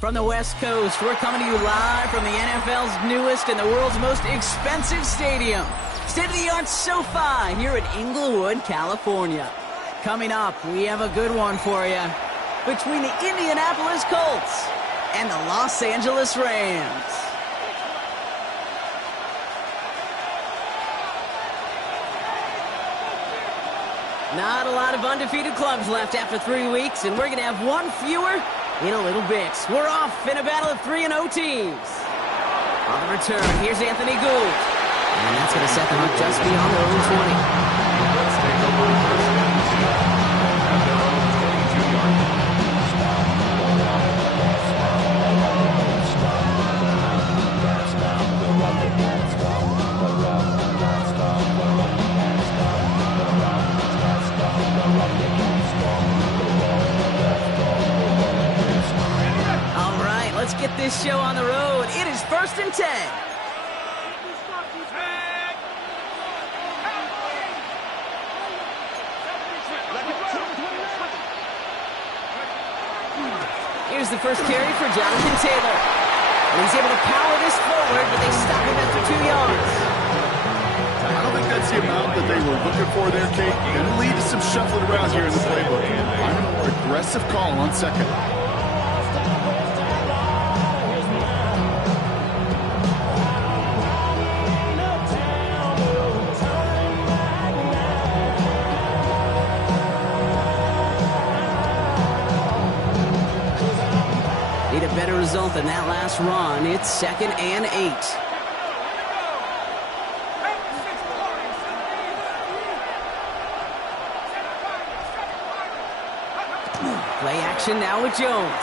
From the West Coast, we're coming to you live from the NFL's newest and the world's most expensive stadium. State-of-the-art SoFi here in Inglewood, California. Coming up, we have a good one for you. Between the Indianapolis Colts and the Los Angeles Rams. Not a lot of undefeated clubs left after 3 weeks, and we're going to have one fewer in a little bit. We're off in a battle of 3-0 teams. On the return, here's Anthony Gould. And that's going to set them up just beyond their own 20. Let's get this show on the road. It is 1st and 10. Here's the first carry for Jonathan Taylor. And he's able to power this forward, but they stop him after 2 yards. I don't think that's the amount that they were looking for there, Kate. Going to lead to some shuffling around here in the playbook. I'm a more aggressive call on second. Need a better result than that last run. It's 2nd and 8. Play action now with Jones.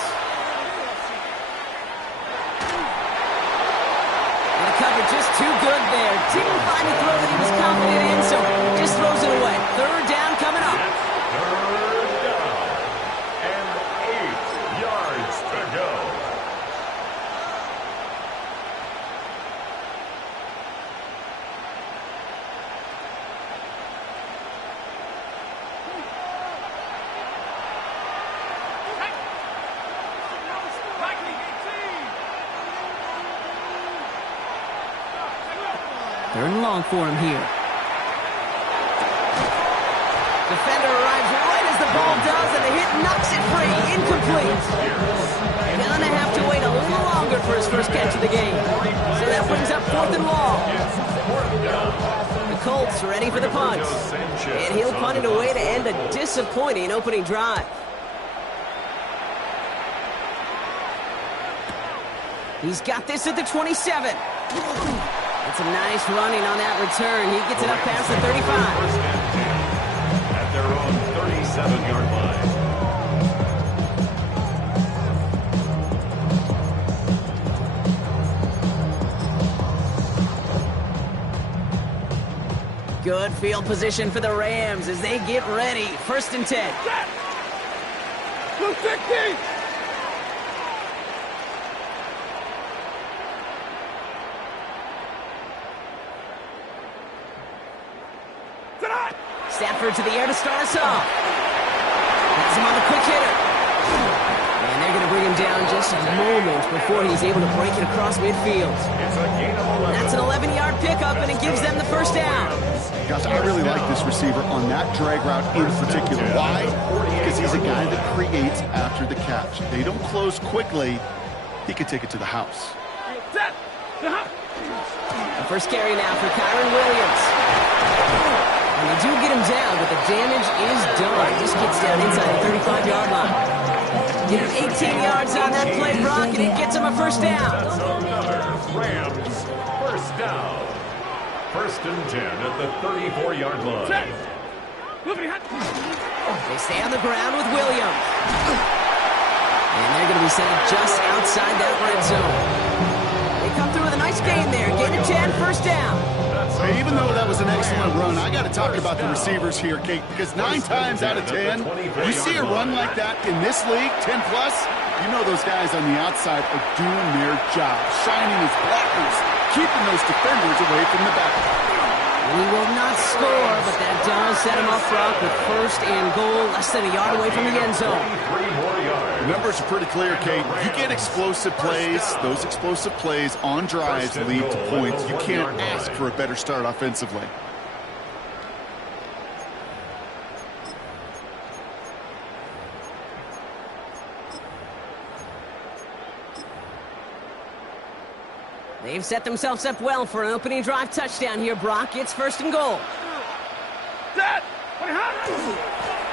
And the cover just too good there. Didn't find a throw that he was confident in, so just throws it away. 3rd down coming up. Third and long for him here. Defender arrives right as the ball does, and the hit knocks it free. Incomplete. Gonna have to wait a little longer for his first catch of the game. So that brings up 4th and long. The Colts ready for the punt. And he'll punt it away to end a disappointing opening drive. He's got this at the 27. It's a nice running on that return. He gets it up past the 35. At their own 37-yard line. Good field position for the Rams as they get ready. 1st and 10. Blue 60! Stafford to the air to start us off. That's him on the quick hitter. And they're going to bring him down just a moment before he's able to break it across midfield. That's an 11-yard pickup, and it gives them the first down. Gosh, I really like this receiver on that drag route in particular. Why? Because he's a guy that creates after the catch. They don't close quickly. He could take it to the house. The first carry now for Kyron Williams. And they do get him down, but the damage is done. Just gets down inside the 35-yard line. Get him 18 yards on that play, Brock, and it gets him a first down. That's another Rams first down. 1st and 10 at the 34-yard line. They stay on the ground with Williams. And they're going to be set up just outside that red zone. They come through with a nice gain there. Gain of 10, first down. Even though that was an excellent run, I got to talk about the receivers here, Kate, because 9 times out of 10, you see a run like that in this league, 10+, you know those guys on the outside are doing their job, shining as blockers, keeping those defenders away from the back. And he will not score, but that does set him up, Brock, with first and goal, less than a yard away from the end zone. 3 more yards. The numbers are pretty clear, Kate. You get explosive plays. Those explosive plays on drives lead to points. You can't ask for a better start offensively. They've set themselves up well for an opening drive touchdown here, Brock. It's first and goal.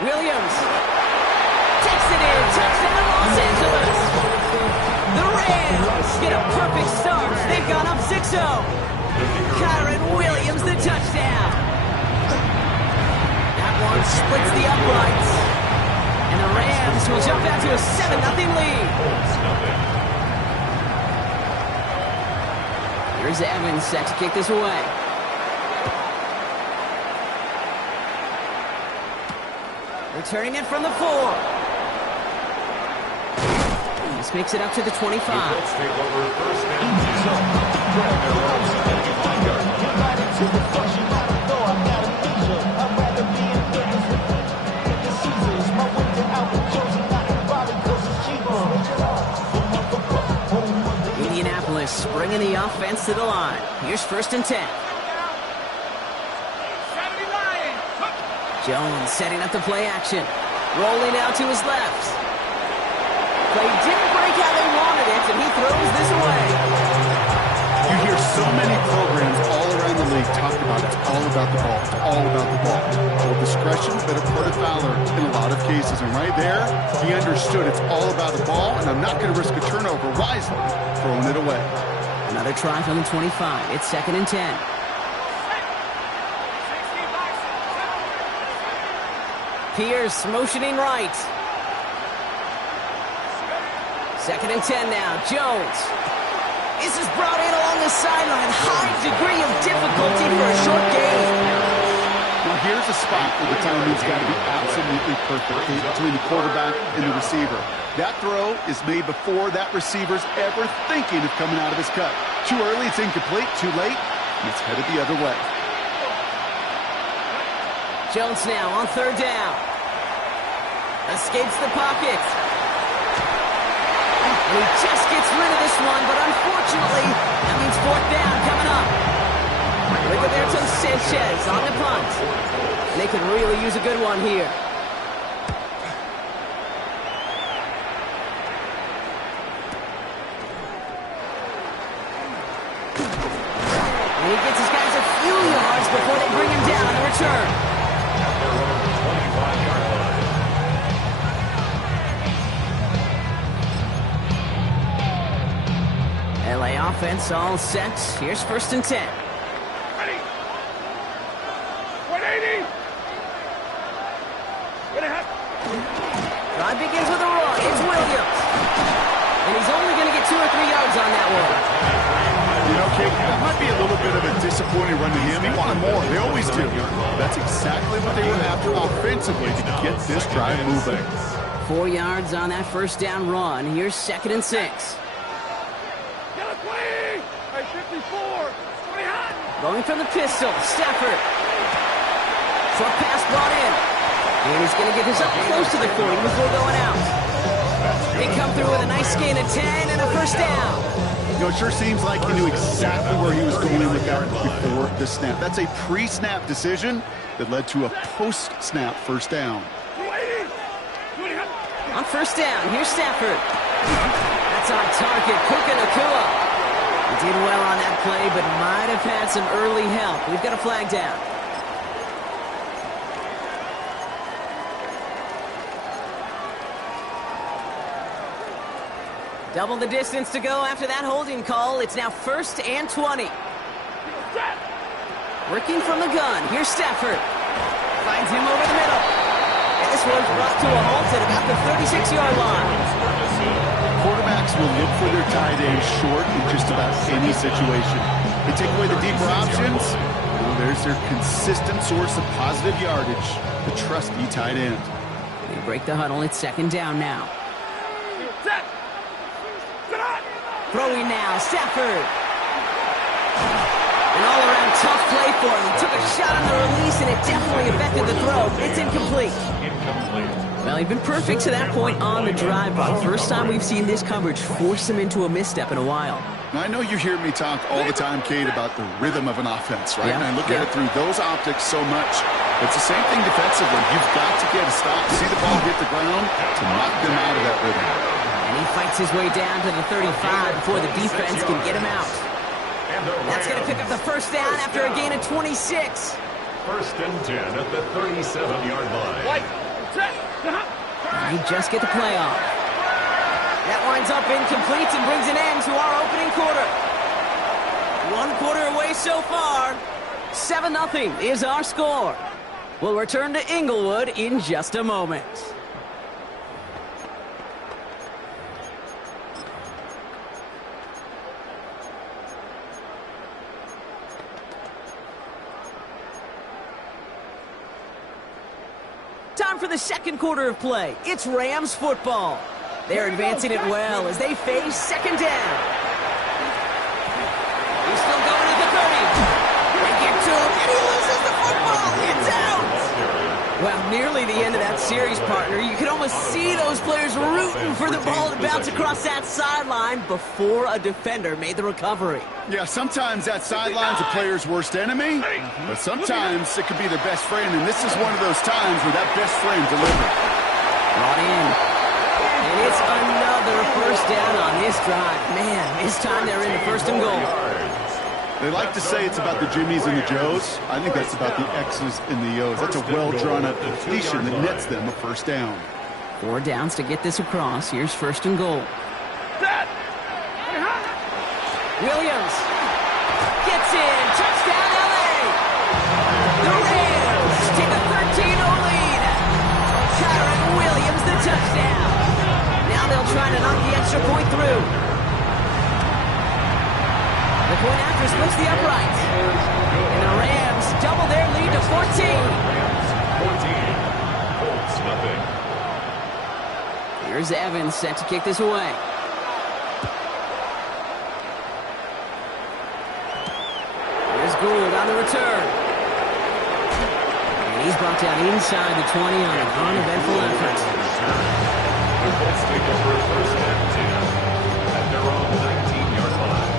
Williams takes it in. Touchdown, Los Angeles. The Rams get a perfect start. They've gone up 6-0. Kyron Williams, the touchdown. That one splits the uprights. And the Rams will jump out to a 7-0 lead. Here's Evans set to kick this away. Returning it from the 4. This makes it up to the 25. Let's take over first and 10. Indianapolis bringing the offense to the line. Here's first and 10. Jones setting up the play action. Rolling out to his left. Play didn't break how they wanted it, and he throws this away. You hear so many programs all around the league talk about it's all about the ball. It's all about the ball. Well, discretion, better part of valor in a lot of cases. And right there, he understood it's all about the ball, and I'm not going to risk a turnover wisely, throwing it away. Another try from the 25. It's second and 10. Pierce motioning right. Second and 10 now. Jones. This is brought in along the sideline. High degree of difficulty for a short gain. Now here's a spot where the timing's got to be absolutely perfect between the quarterback and the receiver. That throw is made before that receiver's ever thinking of coming out of his cut. Too early, it's incomplete. Too late, and it's headed the other way. Jones now on third down. Escapes the pocket. And he just gets rid of this one, but unfortunately, that means fourth down coming up. Rigoberto Sanchez on the punt. And they could really use a good one here. And he gets his guys a few yards before they bring him down on the return. LA offense all set. Here's first and 10. Ready. 180. Drive begins with a run. It's Williams. And he's only going to get 2 or 3 yards on that one. You know, Kate, that might be a little bit of a disappointing run to him. He wanted more. They always do. That's exactly what they were after offensively to get this drive moving. 4 yards on that first down run. Here's second and 6. Get a 20. Hey, 54. 20 hot. Going from the pistol. Stafford. Short pass brought in. And he's going to get this up close to the 40 before going out. They come through with a nice gain of 10 and a first down. You know, it sure seems like he knew exactly where he was going with that before the snap. That's a pre-snap decision that led to a post-snap first down. 280. 20 hot. On first down, here's Stafford. That's on target. Puka Nacua. He did well on that play, but might have had some early help. We've got a flag down. Double the distance to go after that holding call. It's now first and 20. Working from the gun. Here's Stafford. Finds him over the middle. And this one's brought to a halt at about the 36-yard line. Quarterbacks will look for their tight end short in just about any situation. They take away the deeper options. Well, there's their consistent source of positive yardage, the trusty tight end. They break the huddle. It's second down now. Set. Set up. Throwing now, Stafford. An all-around tough play for him. He took a shot on the release, and it definitely affected the throw. It's incomplete. Well, he'd been perfect to that point on the drive, but first time we've seen this coverage force him into a misstep in a while. Now, I know you hear me talk all the time, Kate, about the rhythm of an offense, right? Yeah. And I look at it through those optics so much. It's the same thing defensively. You've got to get a stop, see the ball hit the ground to knock them out of that rhythm. And he fights his way down to the 35 before the defense can get him out. That's going to pick up the first down after a gain of 26. First and 10 at the 37-yard line. And he just get the play off. That winds up incomplete and brings an end to our opening quarter. 1 quarter away so far. 7-0 is our score. We'll return to Inglewood in just a moment. Time for the second quarter of play. It's Rams football. They're advancing it well as they face second down. He's still going at the 30. They get to him, and he loses the football. It's out. Well, nearly the end of that series, partner. You can almost see those players rooting for the ball to bounce across that sideline before a defender made the recovery. Yeah, sometimes that sideline's a player's worst enemy, but sometimes it could be their best friend, and this is one of those times where that best friend delivered. Brought in. And it's another first down on this drive. Man, this time they're in the first and goal. They like to say it's about the Jimmies and the Joes. I think that's about the X's and the O's. That's a well-drawn-up completion that nets them a first down. 4 downs to get this across. Here's first and goal. Williams gets in. Touchdown, L.A. The Rams take a 13-0 lead. Kyron Williams, the touchdown. Now they'll try to knock the extra point through. The point after splits the uprights. And the Rams double their lead to 14. 14. Colts, nothing. Here's Evans set to kick this away. Here's Gould on the return. And he's brought down inside the 20 on an uneventful effort. The Colts take over first and 10 at their own 19-yard line.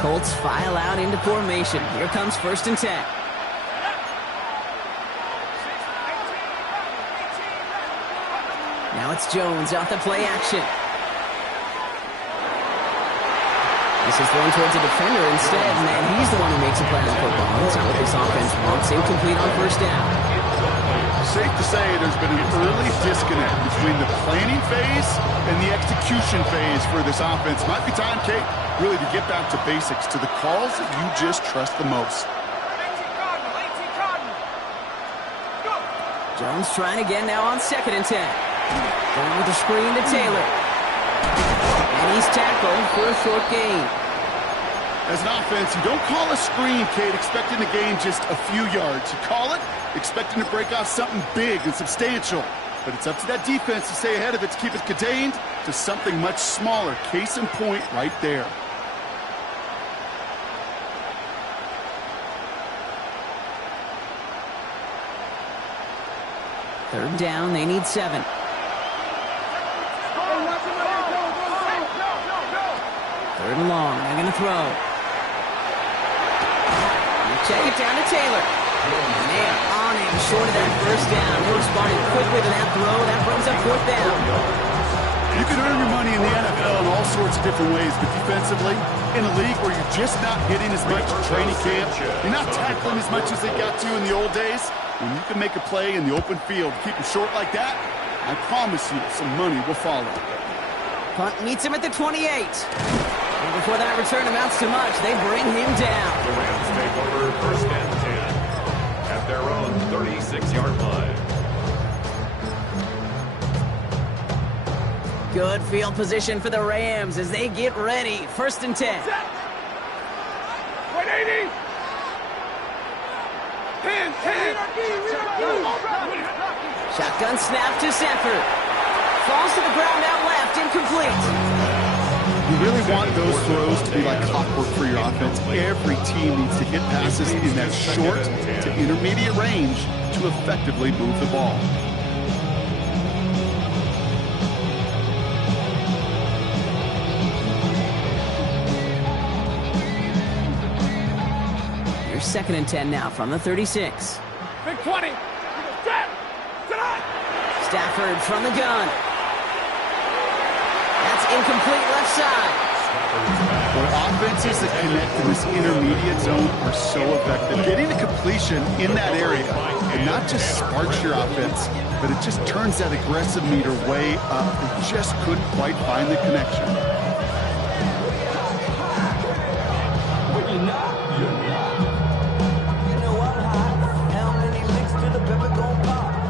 Colts file out into formation. Here comes first and 10. Now it's Jones off the play action. This is thrown towards a defender instead, and he's the one who makes a play on football. That's not what this offense wants. Incomplete on first down. Safe to say there's been an early disconnect between the planning phase and the execution phase for this offense. Might be time, Kate, really to get back to basics, to the calls that you just trust the most. Jones trying again now on second and 10. Going with the screen to Taylor. And he's tackled for a short gain. As an offense, you don't call a screen, Kate, expecting to gain just a few yards. You call it expecting to break off something big and substantial. But it's up to that defense to stay ahead of it, to keep it contained to something much smaller. Case in point right there. Third down, they need 7. Third and long, they're going to throw. Check it down to Taylor. Man, on him, short of that first down. He responded quickly to that throw. That brings up fourth down. You can earn your money in the NFL in all sorts of different ways, but defensively, in a league where you're just not hitting as much in training camp, you're not tackling as much as they got to in the old days, when you can make a play in the open field, keep them short like that, I promise you some money will follow. Punt meets him at the 28. And before that return amounts to much, they bring him down. The Rams take over first and 10 at their own 36-yard line. Good field position for the Rams as they get ready. First and 10. 180. 10. Shotgun snap to Sanford. Falls to the ground out left, incomplete. You really want those throws to be like clockwork for your offense. Every team needs to hit passes in that short to intermediate range to effectively move the ball. Here's 2nd and 10 now from the 36. Big 20. Stafford from the gun. That's incomplete left side. Boy, offenses that connect in this intermediate zone are so effective. Getting the completion in that area, it not just sparks your offense, but it just turns that aggressive meter way up. They just couldn't quite find the connection.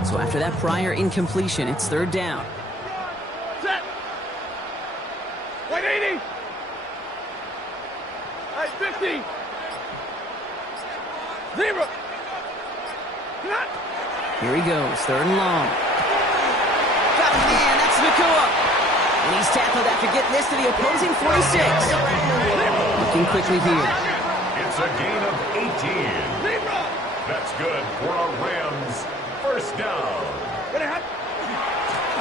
So after that prior incompletion, it's 3rd down. Set. 180. 50. 0. Here he goes, 3rd and long. Got a man, that's Nakua. And he's tackled after getting this to the opposing 46. Looking quickly here. It's a gain of 18. That's good for a Rams first down.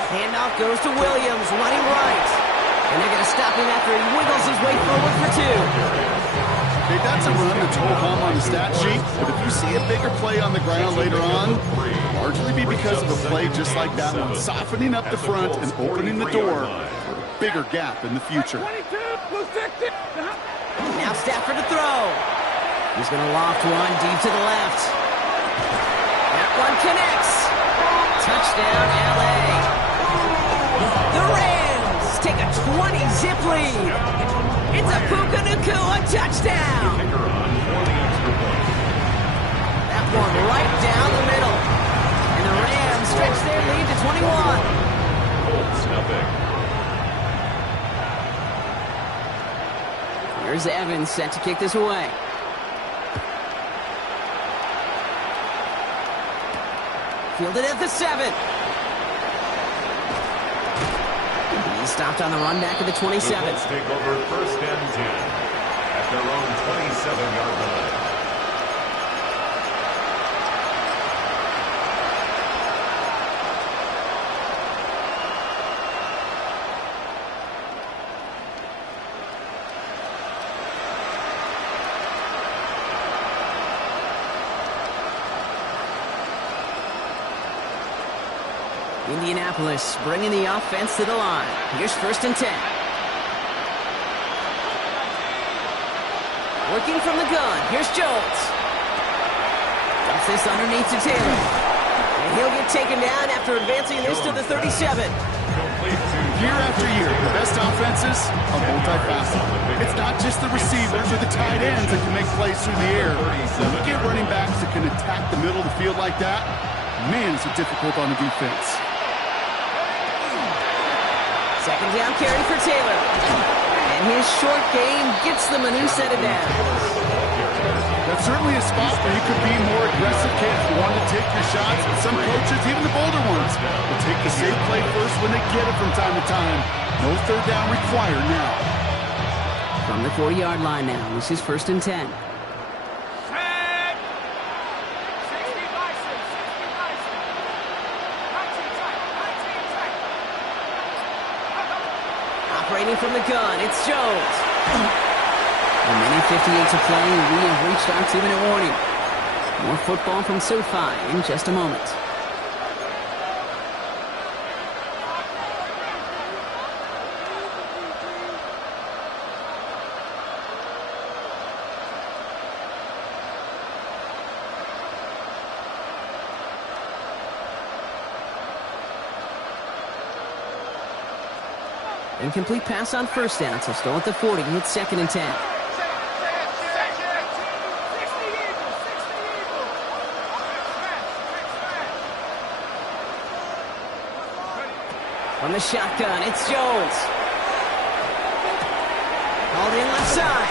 Handoff goes to Williams, running right. And they're going to stop him after he wiggles his way forward for 2. Okay, that's a run that's ho hum on the stat sheet, but if you see a bigger play on the ground later on, largely be because of a play just like that one, softening up the front and opening the door for a bigger gap in the future. Now Stafford to throw. He's going to loft one deep to the left. That one connects. Touchdown, L.A. The Rams take a 20-zip lead. It's a Puka Nakua touchdown. That one right down the middle. And the Rams stretch their lead to 21. Colts nothing. Here's Evans set to kick this away. Fielded at the 7. He's stopped on the run back at the 27. Let's take over 1st and 10 at their own 27-yard line. Indianapolis bringing the offense to the line. Here's 1st and 10. Working from the gun. Here's Jones. Dumps this underneath to Taylor. And he'll get taken down after advancing this to the 37. Year after year, the best offenses are multifaceted. It's not just the receivers or the tight ends that can make plays through the air. When you get running backs that can attack the middle of the field like that, man, is it difficult on the defense. 2nd down carry for Taylor. And his short game gets them a new set of downs. That's certainly a spot where you could be more aggressive, kids. You want to take your shots, but some coaches, even the bolder ones, will take the safe play first when they get it from time to time. No 3rd down required now. From the 40-yard line now, this is 1st and 10. Operating from the gun, it's Jones. A minute 58 to play, and we have reached our 2-minute warning. More football from SoFi in just a moment. Incomplete pass on 1st down, so still at the 40. It's 2nd and 10. From the shotgun, it's Jones. Called in left side.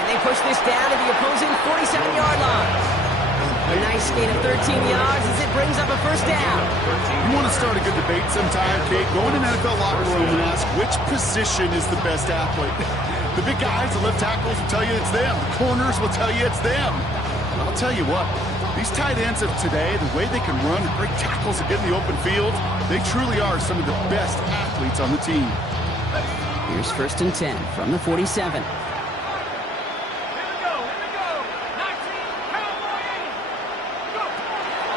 And they push this down to the opposing 47-yard line. A nice gain of 13 yards as it brings up a first down. You want to start a good debate sometime, Kate? Go in an NFL locker room and ask which position is the best athlete. The big guys, the left tackles will tell you it's them. The corners will tell you it's them. And I'll tell you what, these tight ends of today, the way they can run, break tackles and get in the open field, they truly are some of the best athletes on the team. Here's 1st and 10 from the 47.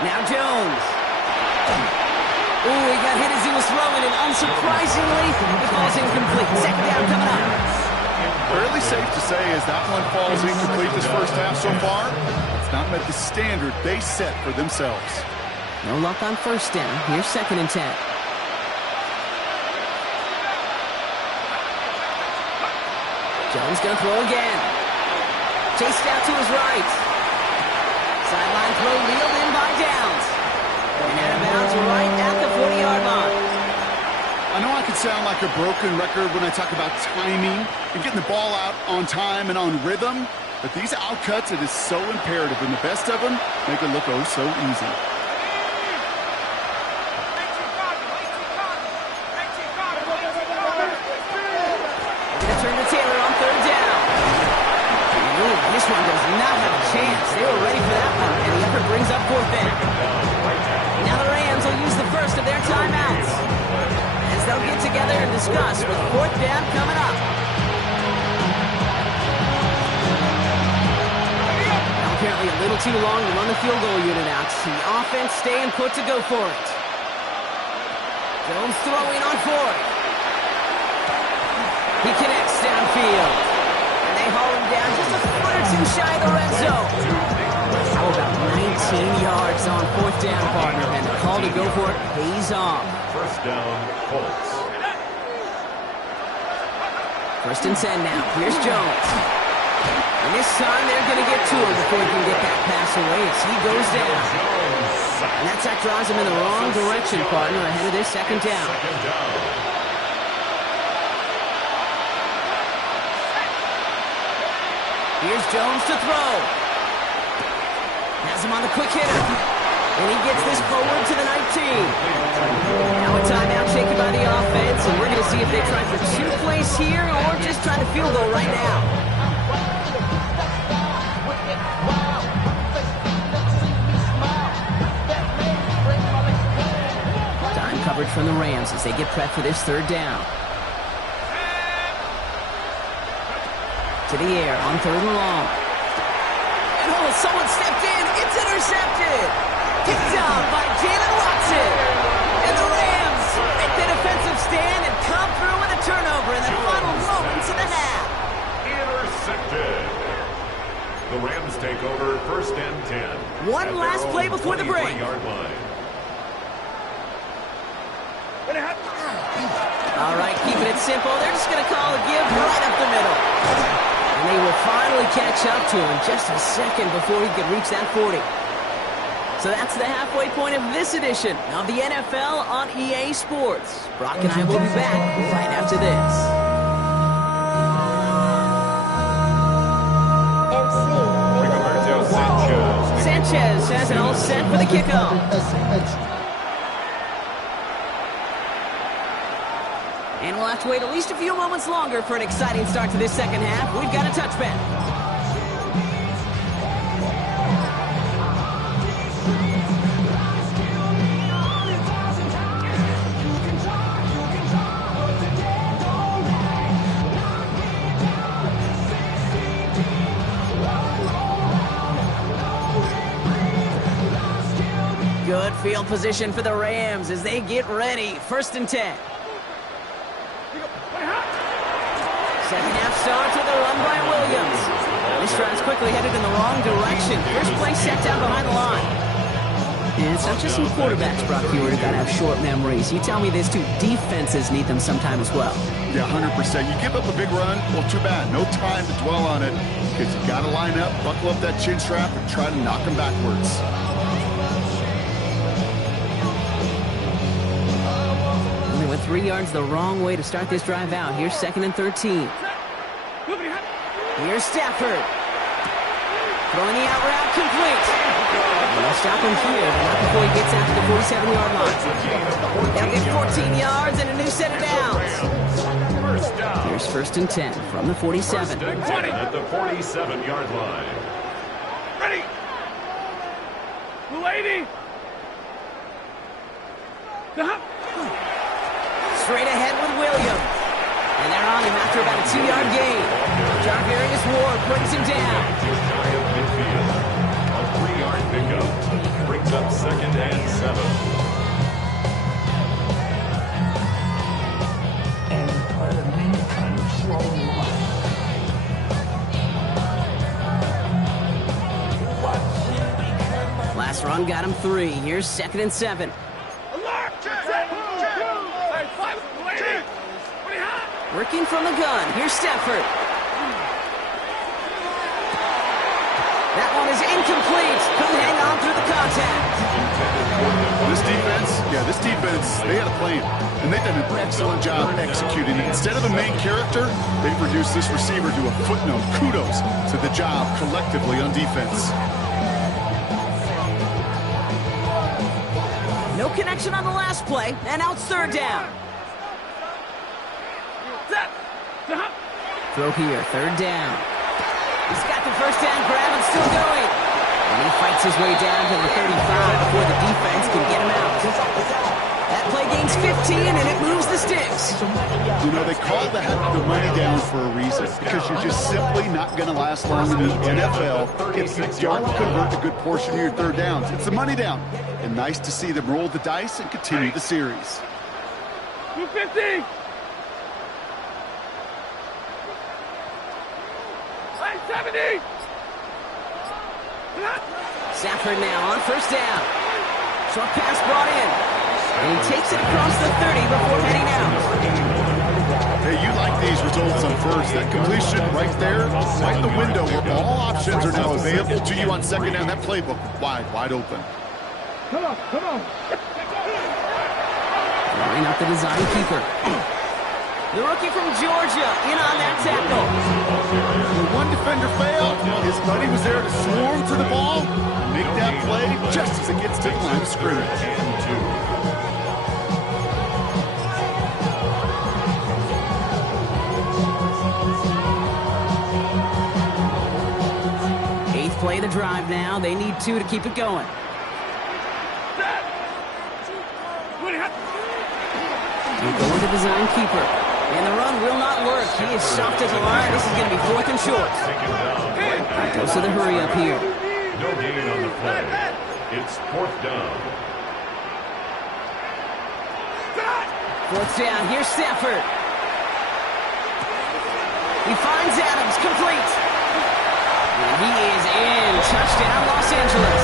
Now Jones. Ooh, he got hit as he was throwing, and unsurprisingly, it falls incomplete. Second down coming up. Fairly safe to say as that one falls incomplete this first half so far, it's not met the standard they set for themselves. No luck on first down. Here's 2nd and 10. Jones gonna throw again. Chased out to his right. Sideline throw reeled in by Downs. And out of bounds right at the 40-yard line. I know I can sound like a broken record when I talk about timing and getting the ball out on time and on rhythm, but these outcuts, it is so imperative, and the best of them make it look oh so easy. Gonna turn to Taylor on 3rd down. Ooh, this one does not have a chance. They were ready for that one, and the effort brings up 4th down. Now the Rams will use the first of their timeouts as they'll get together and discuss with 4th down coming up. Now apparently a little too long to run the field goal unit out. The offense staying put to go for it. Jones throwing on 4th. He connects downfield. And they haul him down just a foot or two shy of the red zone. How about 19 yards on 4th down, partner? And the call to go for it pays off. First down, Colts. 1st and 10 now. Here's Jones. And this time they're going to get to him before he can get that pass away as he goes down. And that sack drives him in the wrong direction, partner, ahead of this 2nd down. Here's Jones to throw. Has him on the quick hitter. And he gets this forward to the 19. Now a timeout taken by the offense, and we're going to see if they try for 2 plays here or just try to field goal right now. Time coverage from the Rams as they get prepped for this 3rd down. To the air on 3rd and long. And oh, someone stepped in. It's intercepted. Picked down by Jalen Watson. And the Rams make the defensive stand and come through with a turnover in the final moments of the half. Intercepted. The Rams take over 1st and 10. One last play before the break. 23-yard line. All right, keeping it simple. They're just going to call a give right up the middle. And they will finally catch up to him just a second before he could reach that 40. So that's the halfway point of this edition of the NFL on EA Sports. Brock and I will be back right after this. Sanchez has it all set for the kickoff. And we'll have to wait at least a few moments longer for an exciting start to this 2nd half. We've got a touchback. Good field position for the Rams as they get ready. 1st and 10. Second half starts with a run by Williams. This drive's quickly headed in the wrong direction. First play set down behind the line. And it's not just some quarterbacks, Brock, you got to have short memories. You tell me this too, defenses need them sometime as well. Yeah, 100%. You give up a big run, well, too bad. No time to dwell on it because you got to line up, buckle up that chin strap, and try to knock them backwards. Only went 3 yards the wrong way to start this drive out. Here's 2nd and 13. Here's Stafford. Throwing the out route complete. And they'll stop him here, but not before he gets out to the 47-yard line. They'll get 14 yards and a new set of downs. First down. Here's 1st and 10 from the 47. First and 10 at the 47-yard line. Ready. Blue 80. Straight ahead with Williams. And they're on him after about a 2-yard gain. Jarvarius Ward brings him down. A 3-yard pickup brings up 2nd and 7. Last run got him 3. Here's 2nd and 7. Alert. Working from the gun. Here's Stafford. That one is incomplete. Couldn't hang on through the contact. This defense, they had a plan, and they've done an excellent job executing it. Instead of a main character, they've reduced this receiver to a footnote. Kudos to the job collectively on defense. No connection on the last play, and now it's 3rd down. Throw here, 3rd down. He's got the 1st down grab and still going. And he fights his way down to the 35 before the defense can get him out. That play gains 15, and it moves the sticks. You know, they call that the money down for a reason, because you're just simply not going to last long in the NFL if you don't convert a good portion of your 3rd downs. It's the money down. And nice to see them roll the dice and continue the series. 250. Stafford now on 1st down. Short pass brought in. And he takes it across the 30 before heading out. Hey, you like these results on 1st. That completion right there, right in the window where all options are now available to you on 2nd down. That playbook wide open. Come on. Throwing up the design keeper. The rookie from Georgia in on that tackle. When one defender failed, his buddy was there to swarm to the ball and make that play just as it gets to the line of scrimmage. Eighth play of the drive now. They need 2 to keep it going. We're going to design keeper. And the run will not work. He is soft as a line. This is going to be 4th and short. Goes to the hurry up here. No gain on the play. It's 4th down. 4th down. Here's Stafford. He finds Adams. Complete. And he is in. Touchdown, Los Angeles.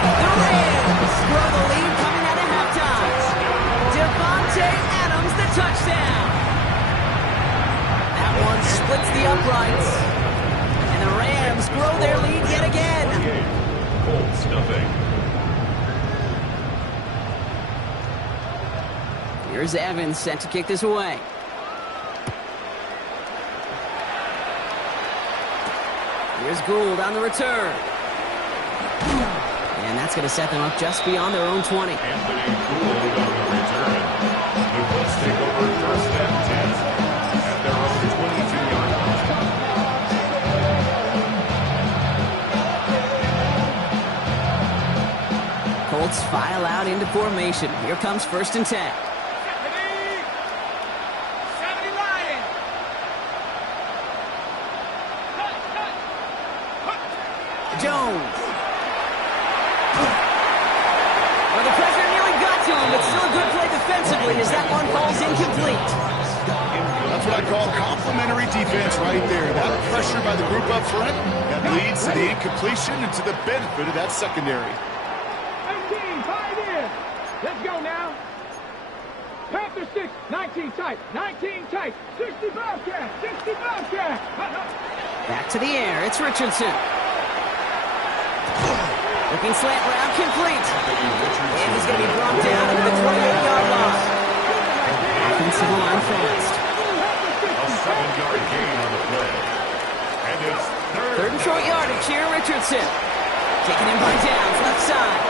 The Rams grow the lead coming out of halftime. Devontae Adams, the touchdown. That one splits the uprights. And the Rams grow their lead yet again. Colts nothing. Here's Evans set to kick this away. Here's Gould on the return. And that's going to set them up just beyond their own 20. Anthony Gould on the return. The Colts take over 1st and 10 at their own 22-yard line. Colts file out into formation. Here comes 1st and 10. Jones. Well, the pressure nearly got to him, but still a good play defensively as that one falls incomplete. That's what I call complimentary defense right there. That pressure by the group up front, that leads to the incompletion and to the benefit of that secondary. 18, tight end. Let's go now. Panther 6, 19 tight, 19 tight, 60 Bobcat, 60 Bobcat. Back to the air, it's Richardson. Looking slant route, complete. And he's going to be brought down to the 28-yard line. Offensive line fast. A 7-yard gain on the play. Third and short yardage here, Richardson. Taking him by downs, left side.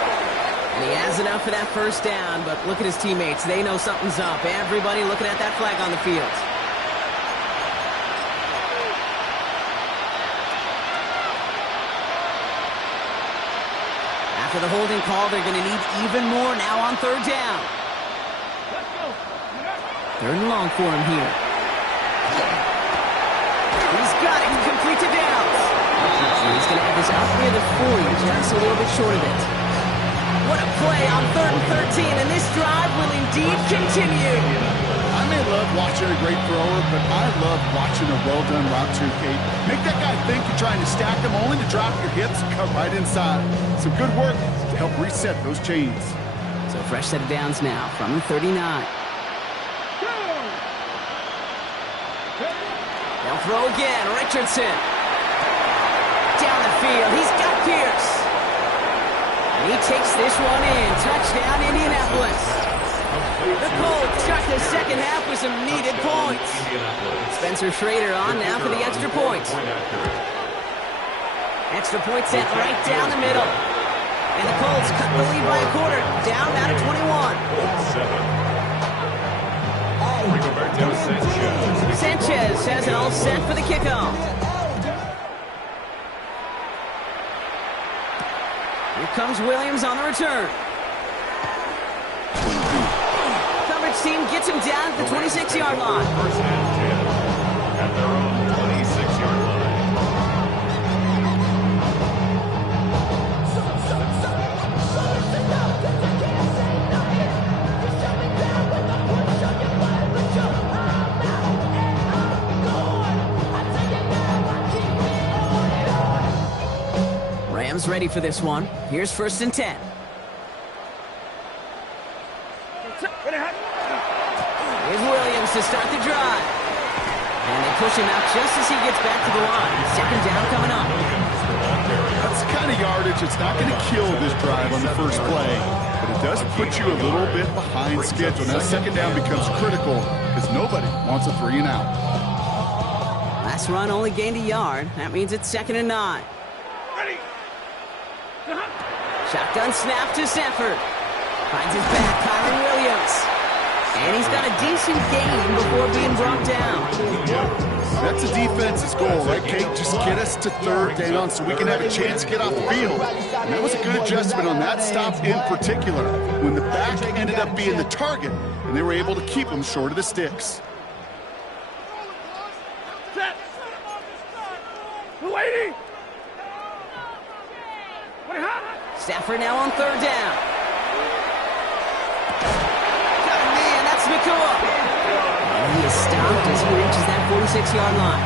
And he has enough for that first down, but look at his teammates. They know something's up. Everybody looking at that flag on the field. After the holding call, they're going to need even more now on third down. Third and long for him here. He's got it, complete to Downs. And he's going to have this out near the 40, just a little bit short of it. What a play on third and 13, and this drive will indeed continue. I may love watching a great thrower, but I love watching a well-done route too, Kate. Make that guy think you're trying to stack him only to drop your hips and cut right inside. Some good work to help reset those chains. So fresh set of downs now from the 39. They'll throw again. Richardson. Down the field. He's got Pierce. And he takes this one in. Touchdown, Indianapolis. The Colts start the second half with some needed points. Spencer Schrader on now for the extra point. Extra point sent right down the middle. And the Colts cut the lead by a quarter. Down now to 21. Sanchez has it all set for the kickoff. Here comes Williams on the return. Coverage team gets him down at the 26-yard line. First and 10 at their own 26-yard line. Rams ready for this one. Here's first and 10. Here's Williams to start the drive. And they push him out just as he gets back to the line. Second down coming up. That's the kind of yardage that's not going to kill this drive on the first play, but it does put you a little bit behind schedule. Now second down becomes critical because nobody wants a 3 and out. Last run only gained a yard. That means it's second and 9. Shotgun snap to Sanford. Finds his back, Kyron Williams. And he's got a decent gain before being brought down. That's the defense's goal, right, Kate? Just get us to third down so we can have a chance to get off the field. And that was a good adjustment on that stop in particular, when the back ended up being the target, and they were able to keep him short of the sticks. Stafford now on third down. Got a man, that's Nakua. And he is stopped as he reaches that 46-yard line.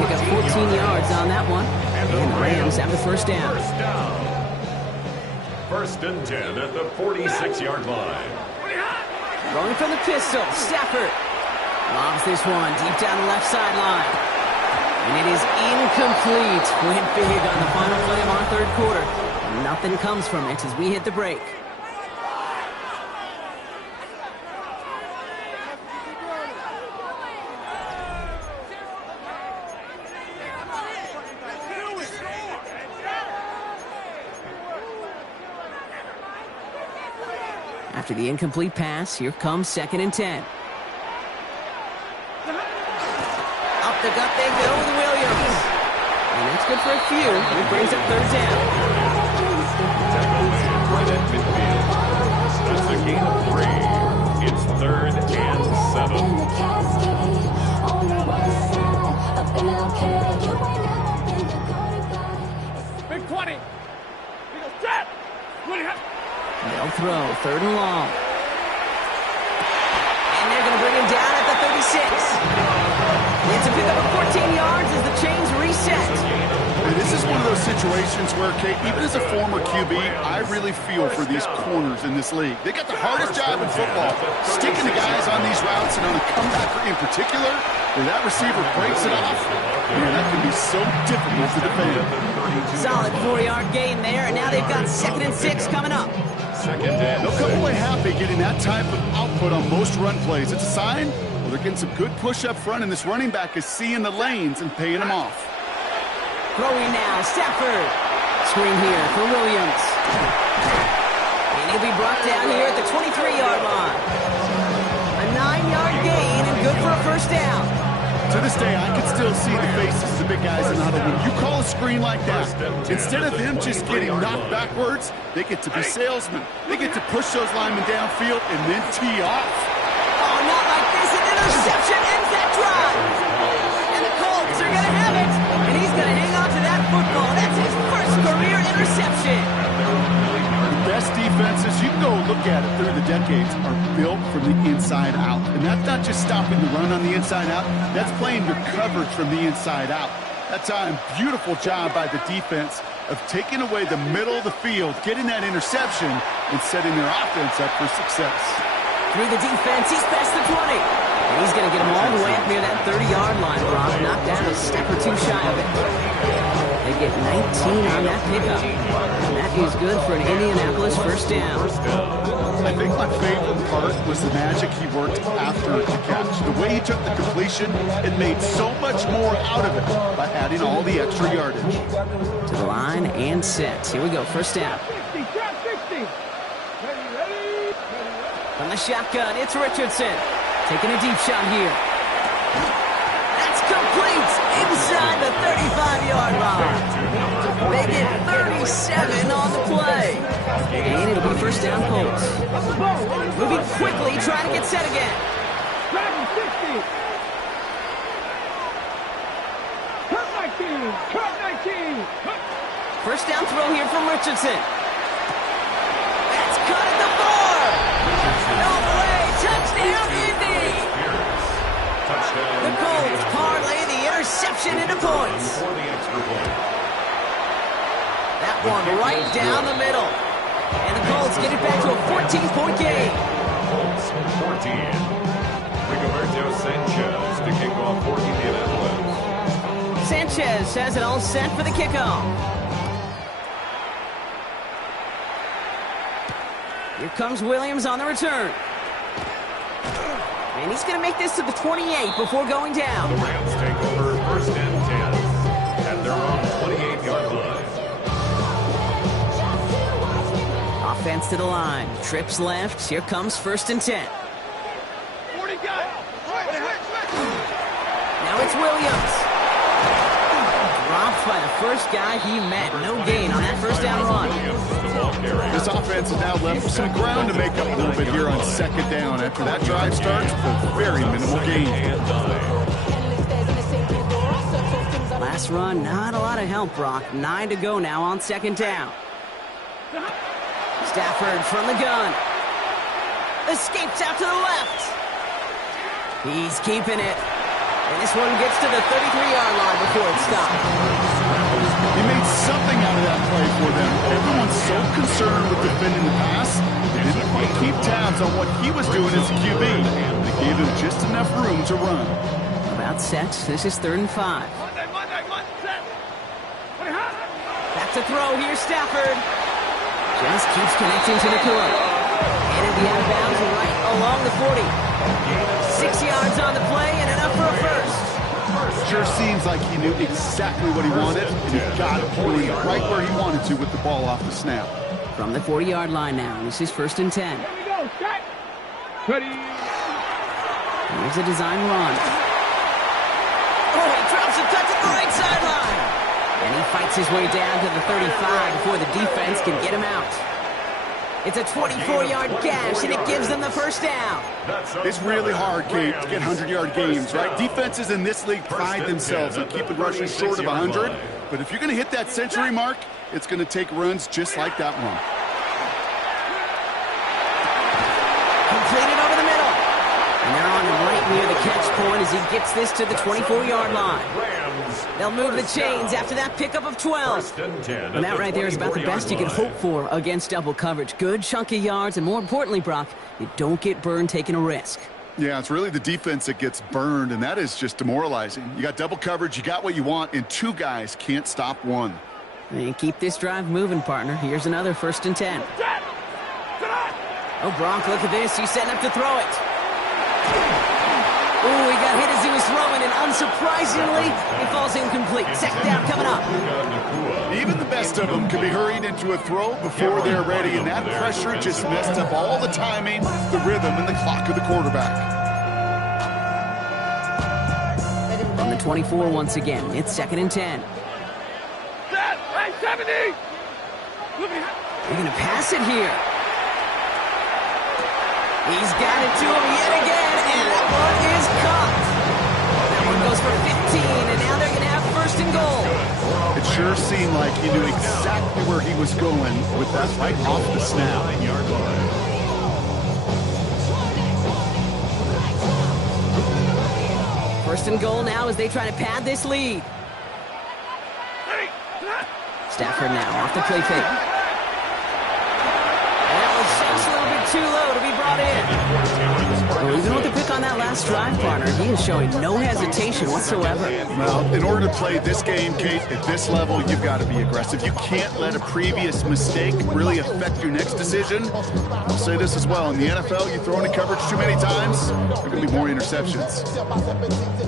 Pick up 14 yards on that one. And the Rams have the first down. First and 10 at the 46-yard line. Going from the pistol, Stafford. Lobs this one deep down the left sideline. And it is incomplete. Went big on the final play of our third quarter. Nothing comes from it as we hit the break. After the incomplete pass, here comes second and 10. Up the gut they go with Williams. And that's good for a few. It brings up third down. Right at midfield. That's a gain of 3. It's third and 7. Big 20. Set. They'll throw third and long. And they're going to bring him down at the 36. It's a pickup of 14 yards as the chains reset. And this is one of those situations where, Kate, even as a former QB, I really feel for these corners in this league. They got the hardest job in football, sticking the guys on these routes and on a comebacker in particular, where that receiver breaks it off. Man, that can be so difficult to defend. Solid 4-yard gain there, and now they've got second and 6 coming up. They'll come away happy getting that type of output on most run plays. It's a sign, well, they're getting some good push up front, and this running back is seeing the lanes and paying them off. Throwing now, Stafford. Screen here for Williams. And he'll be brought down here at the 23-yard line. A 9-yard gain and good for a first down. To this day, I can still see the faces of the big guys in the huddle. When you call a screen like that, instead of them just getting knocked backwards, they get to be salesmen. They get to push those linemen downfield and then tee off. Oh, not like this. An interception ends that drive. And the Colts are going to have it. And he's going to hang on to that football. That's his first career interception. The best defenses, you can go look at it through the decades, are built from the inside out. And that's not just stopping the run on the inside out. That's playing your coverage from the inside out. That time, beautiful job by the defense of taking away the middle of the field, getting that interception, and setting their offense up for success. Through the defense, he's past the 20. And he's going to get him all the way up near that 30-yard line, Brock. Knocked down a step or two shy of it. They get 19 on that pickup. And that is good for an Indianapolis first down. I think my favorite part was the magic he worked after the catch. The way he took the completion and made so much more out of it by adding all the extra yardage. To the line and set. Here we go, first down. 60, trap 60. Ready. From the shotgun, it's Richardson. Taking a deep shot here. That's complete inside the 35-yard line. They get 37 on the play. And it'll be first down, Colts. Moving quickly, trying to get set again. Trap 60. Trap 19. Trap 19. First down throw here from Richardson. That's cut at the 4. No way. Touchdown, Indy. The Colts parlay the interception into points. That one right down the middle. And the Colts get it back to a 14-point game. Colts 14. Rigoberto Sanchez to kick off for Indianapolis. Sanchez has it all set for the kickoff. Here comes Williams on the return. And he's going to make this to the 28 before going down. The Rams take over first and 10 at their own 28-yard line. Offense to the line. Trips left. Here comes first and 10. 40 guys. Now it's Williams. Dropped by the first guy he met. No gain on that first down run. This offense is now left some ground to make up a little bit here on second down after that drive starts with very minimal gain. Last run, not a lot of help, Brock. 9 to go now on second down. Stafford from the gun. Escapes out to the left. He's keeping it. And this one gets to the 33-yard line before it stops. He made something out of that play for them. Everyone's so concerned with defending the pass, they didn't quite keep tabs on what he was doing as a QB. They gave him just enough room to run. About set. This is 3rd and 5. Set. Back to throw. Here's Stafford. Just keeps connecting to the core. And it'll be out of bounds right along the 40. 6 yards on the play and enough for a first. Sure seems like he knew exactly what he wanted, and he got it pointing right where he wanted to with the ball off the snap. From the 40-yard line now, this is 1st and 10. Here we go. Set. Ready. Here's a design run. Oh, he drops a touch at the right sideline. And he fights his way down to the 35 before the defense can get him out. It's a 24-yard gash, and it gives them the first down. It's really hard, Kate, to get 100-yard games, right? Defenses in this league pride themselves on keeping rushes short of 100. But if you're going to hit that century mark, it's going to take runs just like that one. Completed over the middle. And they're on him right near the catch point as he gets this to the 24-yard line. They'll move the chains after that pickup of 12. And that right there is about the best you can hope for against double coverage. Good chunky yards, and more importantly, Brock, you don't get burned taking a risk. Yeah, it's really the defense that gets burned, and that is just demoralizing. You got double coverage, you got what you want, and 2 guys can't stop one. And keep this drive moving, partner. Here's another 1st and 10. Oh, Brock, look at this. He's setting up to throw it. Oh, he got hit as he was throwing, and surprisingly, it falls incomplete. Second down coming up. Even the best of them could be hurried into a throw before they're ready, and that pressure just messed up all the timing, the rhythm, and the clock of the quarterback. On the 24 once again, it's 2nd and 10. Set. Hey, 70. They're going to pass it here. He's got it to him yet again, and that one is caught. That one goes for 15, and now they're going to have 1st and goal. It sure seemed like he knew exactly where he was going with that right off the snap. 9-yard line. 1st and goal now as they try to pad this lead. Stafford now off the play fake. And that was just a little bit too low to be brought in. Well, even with the pick on that last drive, partner, he is showing no hesitation whatsoever. Well, in order to play this game, Kate, at this level, you've got to be aggressive. You can't let a previous mistake really affect your next decision. I'll say this as well. In the NFL, you throw into coverage too many times, there are going to be more interceptions.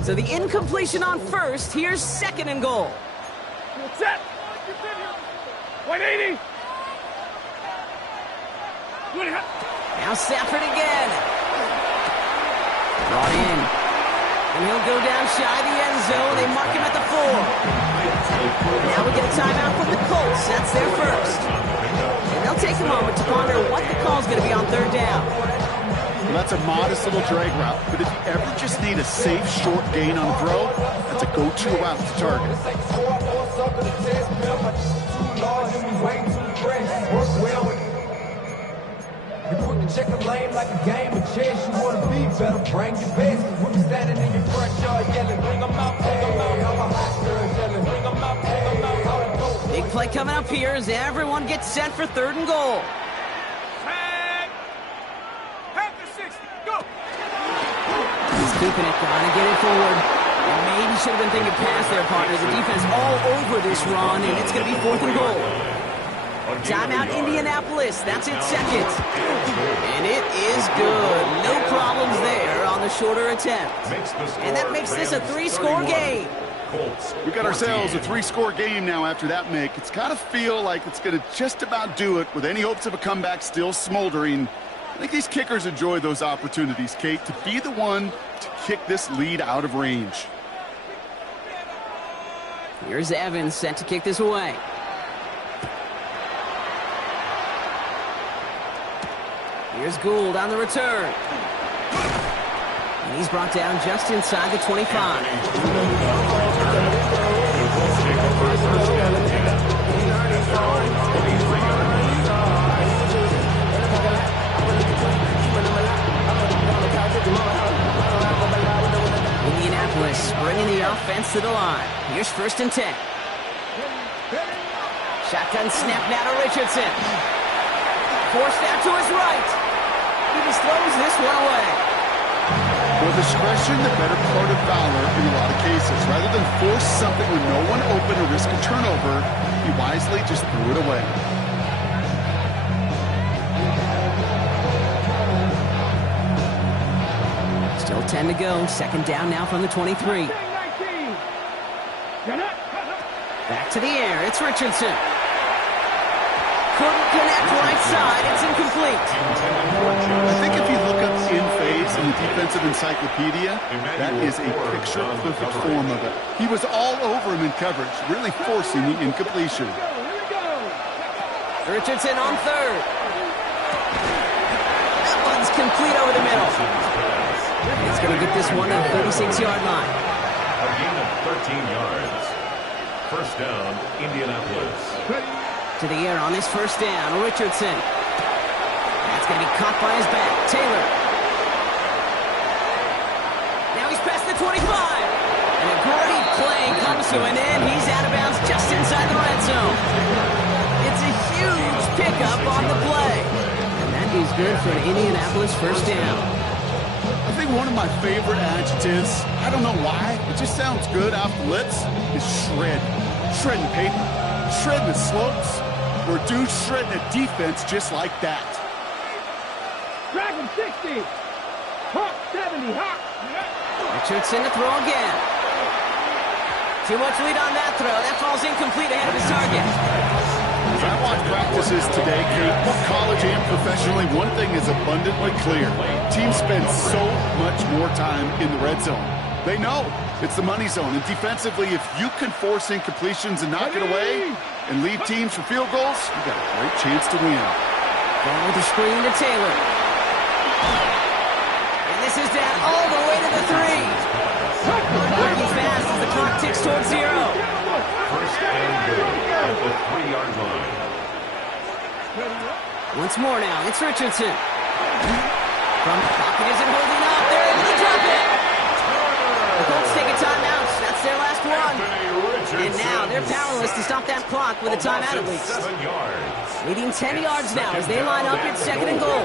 So the incompletion on 1st. Here's 2nd and goal. Set. 180. Now Stafford again. Brought in. And he'll go down shy the end zone. They mark him at the 4. Now we get a timeout from the Colts. That's their 1st. And they'll take a moment to ponder what the call's going to be on 3rd down. Well, that's a modest little drag route, but if you ever just need a safe, short gain on a throw, that's a go-to route to target. Check the lane like a game of chess. You wanna be better, bring your best. When we standing in your front yard yelling, bring them out, bring them out. I'm a hot girl yelling, bring them out, bring them out. Big play coming up here as everyone gets set for 3rd and goal. Tag. Pack the 60. Go. He's keeping it, trying to get it forward. And maybe should have been thinking past their partner. The defense all over this run, and it's going to be 4th and goal. Timeout, Indianapolis. That's its 2nd. And it is good. No problems there on the shorter attempt. And that makes this a 3-score game. We got ourselves a 3-score game now after that make. It's got to feel like it's going to just about do it with any hopes of a comeback still smoldering. I think these kickers enjoy those opportunities, Kate, to be the one to kick this lead out of range. Here's Evans set to kick this away. Here's Gould on the return. And he's brought down just inside the 25. Indianapolis bringing the offense to the line. Here's 1st and 10. Shotgun snap now to Richardson. Forced out to his right. He just throws this one away. Well, discretion, the better part of valor in a lot of cases. Rather than force something with no one open or risk a turnover, he wisely just threw it away. Still 10 to go. 2nd down now from the 23. Back to the air. It's Richardson. Couldn't connect right side. It's incomplete. I think if you look up in phase in the defensive encyclopedia, that is a picture-perfect form of it. He was all over him in coverage, really forcing the incompletion. Richardson on 3rd. That one's complete over the middle. He's going to get this one to the 36-yard line. A gain of 13 yards. 1st down, Indianapolis. To the air on this 1st down, Richardson. That's going to be caught by his back. Taylor. Now he's past the 25. And a great play comes to an end. He's out of bounds just inside the red zone. It's a huge pickup on the play. And that is good for an Indianapolis 1st down. I think one of my favorite adjectives, I don't know why, it just sounds good off the lips, is shred. Shredding paper, shredding the slopes, or dude shredding a defense just like that. Dragon 60. Hawk 70. Hawk. Richardson to throw again. Too much lead on that throw. That fall's incomplete ahead of his target. As I watch practices today, Kate, both college and professionally, one thing is abundantly clear. Teams spend so much more time in the red zone. They know it's the money zone. And defensively, if you can force incompletions and knock it away and lead teams for field goals, you got a great chance to win. Going with the screen to Taylor. And this is down all the way to the 3. Working fast as the clock ticks towards 0. First and goal at the 3-yard line. Once more now, it's Richardson. From the pocket isn't holding up. They're able to drop it. The Colts take a timeout. That's their last one. And now they're powerless to stop that clock with a timeout at least. 7 yards. Leading 10 yards now as they line up at 2nd and goal.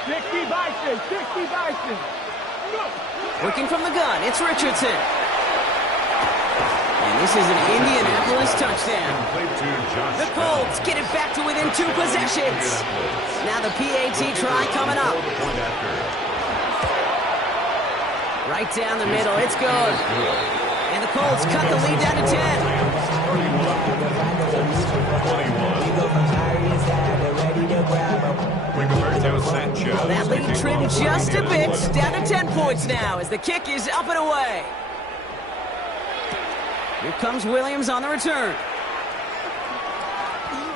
60 Bison, 60 Bison. Working from the gun, it's Richardson. And this is an Indianapolis touchdown. The Colts get it back to within 2 possessions. Now the PAT try coming up. Right down the middle, it's good. And the Colts cut the lead down to 10. That lead trimmed just a bit, down to 10 points now as the kick is up and away. Here comes Williams on the return.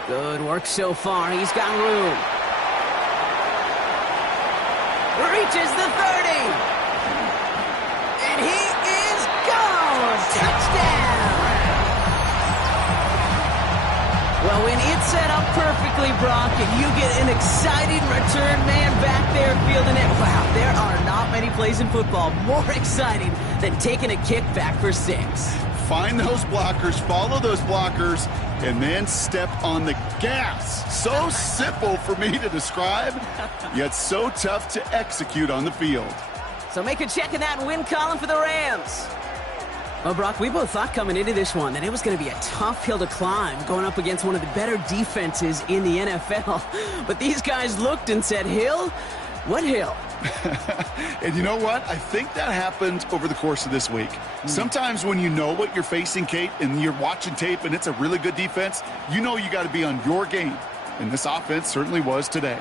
Good work so far. He's got room. Reaches the 30. And he is gone. Touchdown. Well, when it's set up perfectly, Brock, and you get an exciting return man back there fielding it, wow, there are not many plays in football more exciting than taking a kick back for 6. Find those blockers, follow those blockers, and then step on the gas. So simple for me to describe, yet so tough to execute on the field. So make a check in that win column for the Rams. Well, Brock, we both thought coming into this one that it was going to be a tough hill to climb going up against one of the better defenses in the NFL. But these guys looked and said, Hill? What hill? And you know what? I think that happened over the course of this week. Sometimes when you know what you're facing, Kate, and you're watching tape and it's a really good defense, you know you got to be on your game. And this offense certainly was today.